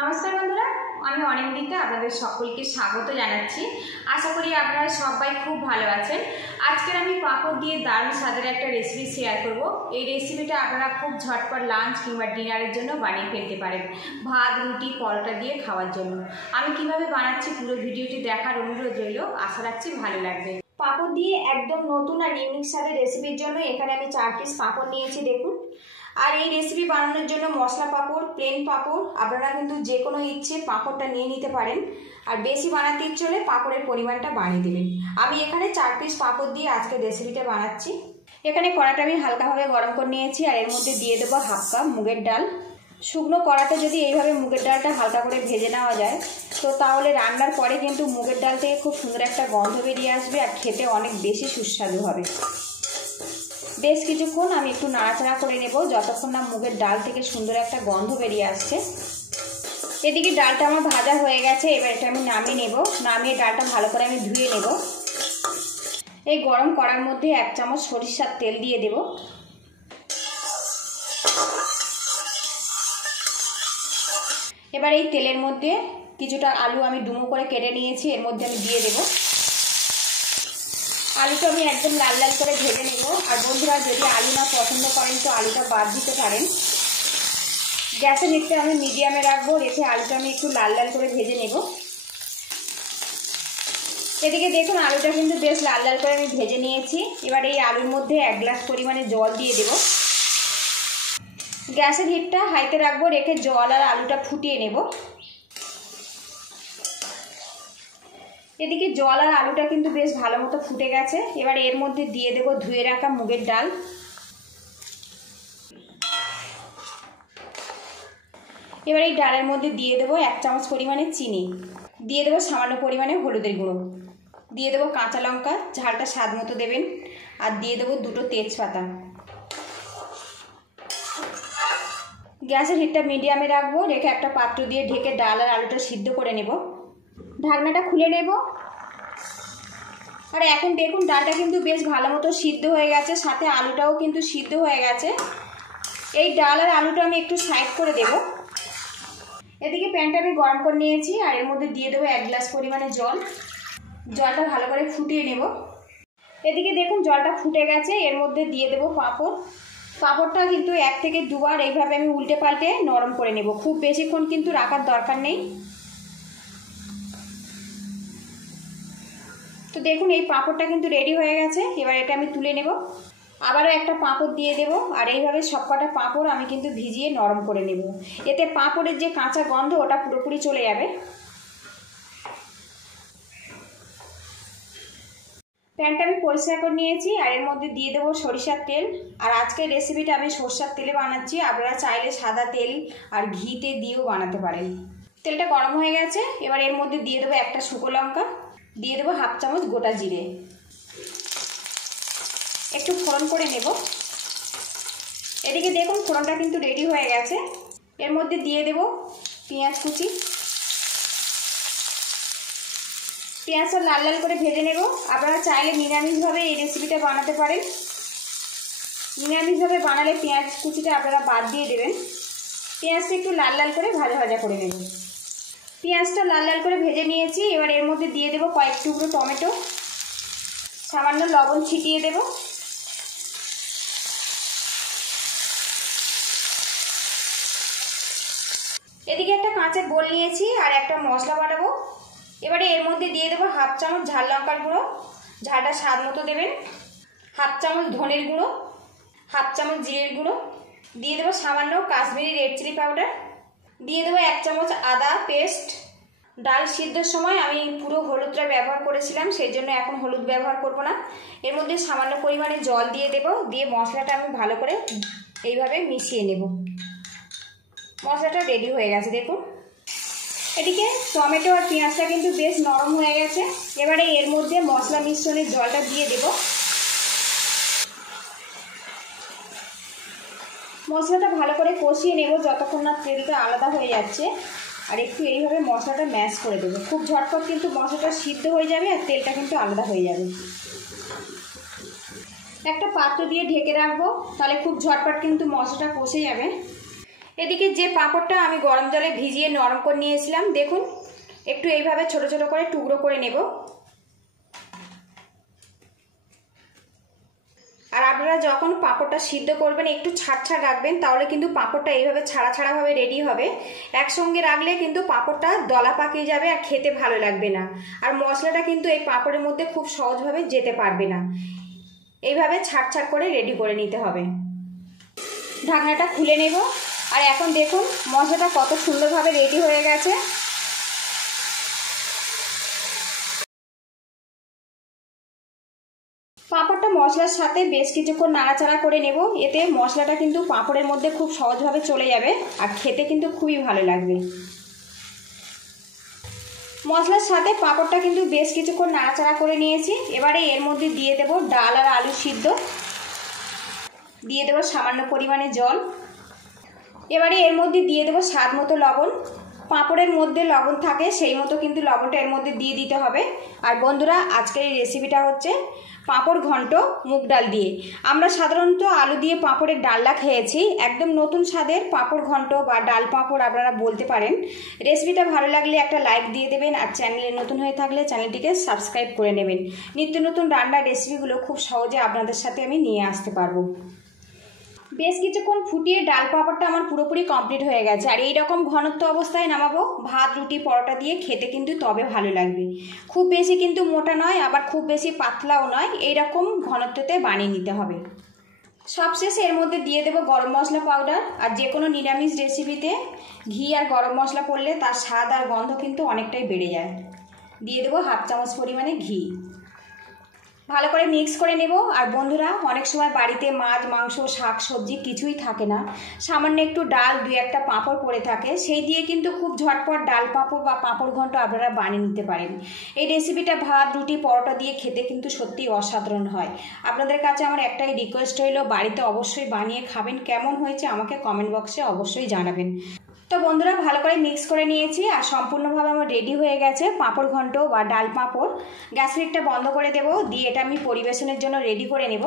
নমস্কার বন্ধুরা, আমি অনিন্দিতা আপনাদের সকলকে স্বাগত জানাচ্ছি। আশা করি আপনারা সবাই খুব ভালো আছেন। আজকে আমি পাঁপড় দিয়ে দারুণ স্বাদের একটা রেসিপি শেয়ার করব। এই রেসিপিটা আপনারা খুব ঝটপট লাঞ্চ কিংবা ডিনারের জন্য বানিয়ে ফেলতে পারেন, ভাত, রুটি, পরোটা দিয়ে খাওয়ার জন্য। আমি কিভাবে বানাচ্ছি পুরো ভিডিওটি দেখার অনুরোধ রইল। আশা রাখছি ভালো লাগবে। পাঁপড় দিয়ে একদম নতুন আর ইউনিক স্বাদের রেসিপির জন্য এখানে আমি 4 পিস পাঁপড় নিয়েছি, দেখুন। আর এই রেসিপি বানানোর জন্য মশলা পাঁপড়, প্লেন পাঁপড়, আপনারা কিন্তু যে কোনো ইচ্ছে পাঁপড়টা নিয়ে নিতে পারেন। আর বেশি বানাতে ইচ্ছে হলে পাঁপড়ের পরিমাণটা বাড়িয়ে দেবেন। আমি এখানে 4 পিস পাঁপড় দিয়ে আজকে রেসিপিটা বানাচ্ছি। এখানে কড়াটা আমি হালকাভাবে গরম করে নিয়েছি আর এর মধ্যে দিয়ে দেবো 1/2 কাপ মুগের ডাল। শুকনো কড়াতে যদি এইভাবে মুগের ডালটা হালকা করে ভেজে নেওয়া যায় তো তাহলে রান্নার পরে কিন্তু মুগের ডাল থেকে খুব সুন্দর একটা গন্ধ বেরিয়ে আসবে আর খেতে অনেক বেশি সুস্বাদু হবে। বেশ কিছুক্ষণ আমি একটু নাড়াচাড়া করে নেব যতক্ষণ না মুগের ডাল থেকে সুন্দর একটা গন্ধ বেরিয়ে আসছে। এদিকে ডালটা আমার ভাজা হয়ে গেছে, এবার এটা আমি নামিয়ে নেব। নামিয়ে ডালটা ভালো করে আমি ধুয়ে নেব। এই গরম কড়ার মধ্যে 1 চামচ সরিষার তেল দিয়ে দেব। এবার এই তেলের মধ্যে কিছুটা আলু আমি ডুমো করে কেটে নিয়েছি, এর মধ্যে আমি দিয়ে দেব। আলুটা আমি একদম লাল লাল করে ভেজে নেব। আর বন্ধুরা, যদি আলু না পছন্দ করেন তো আলুটা বাদ দিতে পারেন। গ্যাসের হিটটা আমি মিডিয়ামে রাখবো, রেখে আলুটা আমি একটু লাল লাল করে ভেজে নেব। এদিকে দেখুন আলুটা কিন্তু বেশ লাল লাল করে আমি ভেজে নিয়েছি। এবার এই আলুর মধ্যে 1 গ্লাস পরিমাণে জল দিয়ে দেব। গ্যাসের হিটটা হাইতে রাখবো, রেখে জল আর আলুটা ফুটিয়ে নেব। এদিকে জল আর আলুটা কিন্তু বেশ ভালো মতো ফুটে গেছে। এবার এর মধ্যে দিয়ে দেব ধুয়ে রাখা মুগের ডাল। এবার এই ডালের মধ্যে দিয়ে দেব 1 চামচ পরিমাণে চিনি, দিয়ে দেবো সামান্য পরিমাণে হলুদের গুঁড়ো, দিয়ে দেবো কাঁচা লঙ্কা, ঝালটা স্বাদ মতো দেবেন, আর দিয়ে দেবো 2টো তেজপাতা। গ্যাসের হিটটা মিডিয়ামে রাখবো, রেখে একটা পাত্র দিয়ে ঢেকে ডাল আর আলুটা সিদ্ধ করে নেব। ঢাকনাটা খুলে নেব। আর এখন দেখুন ডালটা কিন্তু বেশ ভালো মতো সিদ্ধ হয়ে গেছে, সাথে আলুটাও কিন্তু সিদ্ধ হয়ে গেছে। এই ডাল আর আলুটা আমি একটু সাইড করে দেব। এদিকে প্যানটা আমি গরম করে নিয়েছি আর এর মধ্যে দিয়ে দেবো 1 গ্লাস পরিমাণে জল। জলটা ভালো করে ফুটিয়ে নেব। এদিকে দেখুন জলটা ফুটে গেছে, এর মধ্যে দিয়ে দেবো পাঁপড়। পাঁপড়টা কিন্তু 1 থেকে 2 বার এইভাবে আমি উল্টে পাল্টে নরম করে নেব। খুব বেশিক্ষণ কিন্তু রাখার দরকার নেই। তো দেখুন এই পাঁপড়টা কিন্তু রেডি হয়ে গেছে। এবার এটা আমি তুলে নেব। আবারও একটা পাঁপড় দিয়ে দেব আর এইভাবে সবকটা পাঁপড় আমি কিন্তু ভিজিয়ে নরম করে নেব। এতে পাঁপড়ের যে কাঁচা গন্ধ ওটা পুরোপুরি চলে যাবে। প্যানটা আমি পরিষ্কার করে নিয়েছি আর এর মধ্যে দিয়ে দেবো সরিষার তেল। আর আজকের রেসিপিটা আমি সরষের তেলে বানাচ্ছি, আপনারা চাইলে সাদা তেল আর ঘিতে দিয়েও বানাতে পারেন। তেলটা গরম হয়ে গেছে। এবার এর মধ্যে দিয়ে দেবো একটা শুকনো লঙ্কা, দিয়ে দেবো 1/2 চামচ গোটা জিরে। একটু ফোড়ন করে নেব। এদিকে দেখুন ফোড়নটা কিন্তু রেডি হয়ে গেছে। এর মধ্যে দিয়ে দেব পেঁয়াজ কুচি। পেঁয়াজটা লাল লাল করে ভেজে নেব। আপনারা চাইলে নিরামিষভাবে এই রেসিপিটা বানাতে পারেন। নিরামিষভাবে বানালে পেঁয়াজ কুচিটা আপনারা বাদ দিয়ে দেবেন। পেঁয়াজটা একটু লাল লাল করে ভাজা ভাজা করে নেব। পেঁয়াজটা লাল লাল করে ভেজে নিয়েছি। এবার এর মধ্যে দিয়ে দেব কয়েক টুকরো টমেটো, সামান্য লবণ ছিটিয়ে দেব। এদিকে একটা কাঁচের বোল নিয়েছি আর একটা মশলা বানাবো। এবারে এর মধ্যে দিয়ে দেবো 1/2 চামচ ঝাল লঙ্কার গুঁড়ো, ঝালটা স্বাদ মতো দেবেন। 1/2 চামচ ধনের গুঁড়ো, 1/2 চামচ জিরের গুঁড়ো, দিয়ে দেবো সামান্য কাশ্মীরি রেড চিলি পাউডার, দিয়ে দেবো 1 চামচ আদা পেস্ট। ডাল সিদ্ধর সময় আমি পুরো হলুদটা ব্যবহার করেছিলাম, সেই জন্য এখন হলুদ ব্যবহার করব না। এর মধ্যে সামান্য পরিমাণে জল দিয়ে দেব, দিয়ে মশলাটা আমি ভালো করে এইভাবে মিশিয়ে নেব। মশলাটা রেডি হয়ে গেছে দেখুন। এদিকে টমেটো আর পেঁয়াজটা কিন্তু বেশ নরম হয়ে গেছে। এবারে এর মধ্যে মশলা মিশ্রণের জলটা দিয়ে দেব। মশলাটা ভালো করে কষিয়ে নেব যতক্ষণ না তেলটা আলাদা হয়ে যাচ্ছে। আর একটু এইভাবে মশলাটা ম্যাশ করে দেবো। খুব ঝটপট কিন্তু মশলাটা সিদ্ধ হয়ে যাবে আর তেলটা কিন্তু আলাদা হয়ে যাবে। একটা পাত্র দিয়ে ঢেকে রাখবো, তাহলে খুব ঝটপট কিন্তু মশলাটা কষে যাবে। এদিকে যে পাঁপড়টা আমি গরম জলে ভিজিয়ে নরম করে নিয়েছিলাম, দেখুন একটু এইভাবে ছোট ছোট করে টুকরো করে নেব। আর আপনারা যখন পাঁপড়টা সিদ্ধ করবেন একটু ছাড় ছাড় রাখবেন, তাহলে কিন্তু পাঁপড়টা এইভাবে ছাড়া ছাড়াভাবে রেডি হবে। একসঙ্গে রাখলে কিন্তু পাঁপড়টা দলা পাকিয়ে যাবে আর খেতে ভালো লাগবে না, আর মশলাটা কিন্তু এই পাঁপড়ের মধ্যে খুব সহজভাবে যেতে পারবে না। এইভাবে ছাড় ছাড় করে রেডি করে নিতে হবে। ঢাকনাটা খুলে নেব। আর এখন দেখুন মশলাটা কত সুন্দরভাবে রেডি হয়ে গেছে। পাঁপড়টা মশলার সাথে বেশ কিছুক্ষণ নাড়াচাড়া করে নেব, এতে মশলাটা কিন্তু পাঁপড়ের মধ্যে খুব সহজভাবে চলে যাবে আর খেতে কিন্তু খুবই ভালো লাগবে। মশলার সাথে পাঁপড়টা কিন্তু বেশ কিছুক্ষণ নাড়াচাড়া করে নিয়েছি। এবারে এর মধ্যে দিয়ে দেব ডাল আর আলু সিদ্ধ, দিয়ে দেব সামান্য পরিমাণে জল। এবারে এর মধ্যে দিয়ে দেব স্বাদ মতো লবণ। পাঁপড়ের মধ্যে লবণ থাকে সেই মতো কিন্তু লবণটা এর মধ্যে দিয়ে দিতে হবে। আর বন্ধুরা, আজকের এই রেসিপিটা হচ্ছে পাঁপড় ঘন্ট মুগ ডাল দিয়ে। আমরা সাধারণত আলু দিয়ে পাঁপড়ের ডালনা খেয়েছি, একদম নতুন স্বাদের পাঁপড় ঘন্ট বা ডাল পাঁপড় আপনারা বলতে পারেন। রেসিপিটা ভালো লাগলে একটা লাইক দিয়ে দেবেন, আর চ্যানেলে নতুন হয়ে থাকলে চ্যানেলটিকে সাবস্ক্রাইব করে নেবেন। নিত্য নতুন রান্নার রেসিপিগুলো খুব সহজে আপনাদের সাথে আমি নিয়ে আসতে পারবো। বেশ কিছুক্ষণ ফুটিয়ে ডাল পাঁপড়টা আমার পুরোপুরি কমপ্লিট হয়ে গেছে। আর এইরকম ঘনত্ব অবস্থায় নামাবো, ভাত রুটি পরোটা দিয়ে খেতে কিন্তু তবে ভালো লাগবে। খুব বেশি কিন্তু মোটা নয়, আবার খুব বেশি পাতলাও নয়, এইরকম ঘনত্বতে বানিয়ে নিতে হবে। সবশেষে এর মধ্যে দিয়ে দেবো গরম মশলা পাউডার। আর যে কোনো নিরামিষ রেসিপিতে ঘি আর গরম মশলা পড়লে তার স্বাদ আর গন্ধ কিন্তু অনেকটাই বেড়ে যায়। দিয়ে দেবো হাফ চামচ পরিমাণে ঘি। ভালো করে মিক্স করে নেব। আর বন্ধুরা, অনেক সময় বাড়িতে মাছ মাংস শাক সবজি কিছুই থাকে না, সামান্য একটু ডাল দুই একটা পাঁপড় পড়ে থাকে, সেই দিয়ে কিন্তু খুব ঝটপট ডাল পাঁপড় বা পাঁপড় ঘন্ট আপনারা বানিয়ে নিতে পারেন। এই রেসিপিটা ভাত রুটি পরোটা দিয়ে খেতে কিন্তু সত্যিই অসাধারণ হয়। আপনাদের কাছে আমার একটাই রিকোয়েস্ট হলো, বাড়িতে অবশ্যই বানিয়ে খাবেন। কেমন হয়েছে আমাকে কমেন্ট বক্সে অবশ্যই জানাবেন। তো বন্ধুরা, ভালো করে মিক্স করে নিয়েছি আর সম্পূর্ণভাবে আমার রেডি হয়ে গেছে পাঁপড় ঘন্ট বা ডাল পাঁপড়। গ্যাস লিডটা বন্ধ করে দেব, দিয়ে এটা আমি পরিবেশনের জন্য রেডি করে নেব।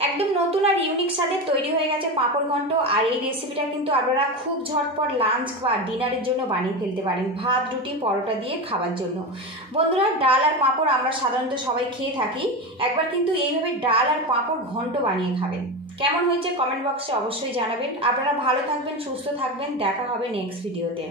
একদম নতুন আর ইউনিক স্বাদের তৈরি হয়ে গেছে পাঁপড় ঘন্ট। আর এই রেসিপিটা কিন্তু আপনারা খুব ঝটপট লাঞ্চ বা ডিনারের জন্য বানিয়ে ফেলতে পারেন, ভাত রুটি পরোটা দিয়ে খাওয়ার জন্য। বন্ধুরা, ডাল আর পাঁপড় আমরা সাধারণত সবাই খেয়ে থাকি, একবার কিন্তু এইভাবে ডাল আর পাঁপড় ঘন্ট বানিয়ে খাবেন। কেমন হয়েছে কমেন্ট বক্সে অবশ্যই জানাবেন। আপনারা ভালো থাকবেন, সুস্থ থাকবেন, দেখা হবে নেক্সট ভিডিওতে।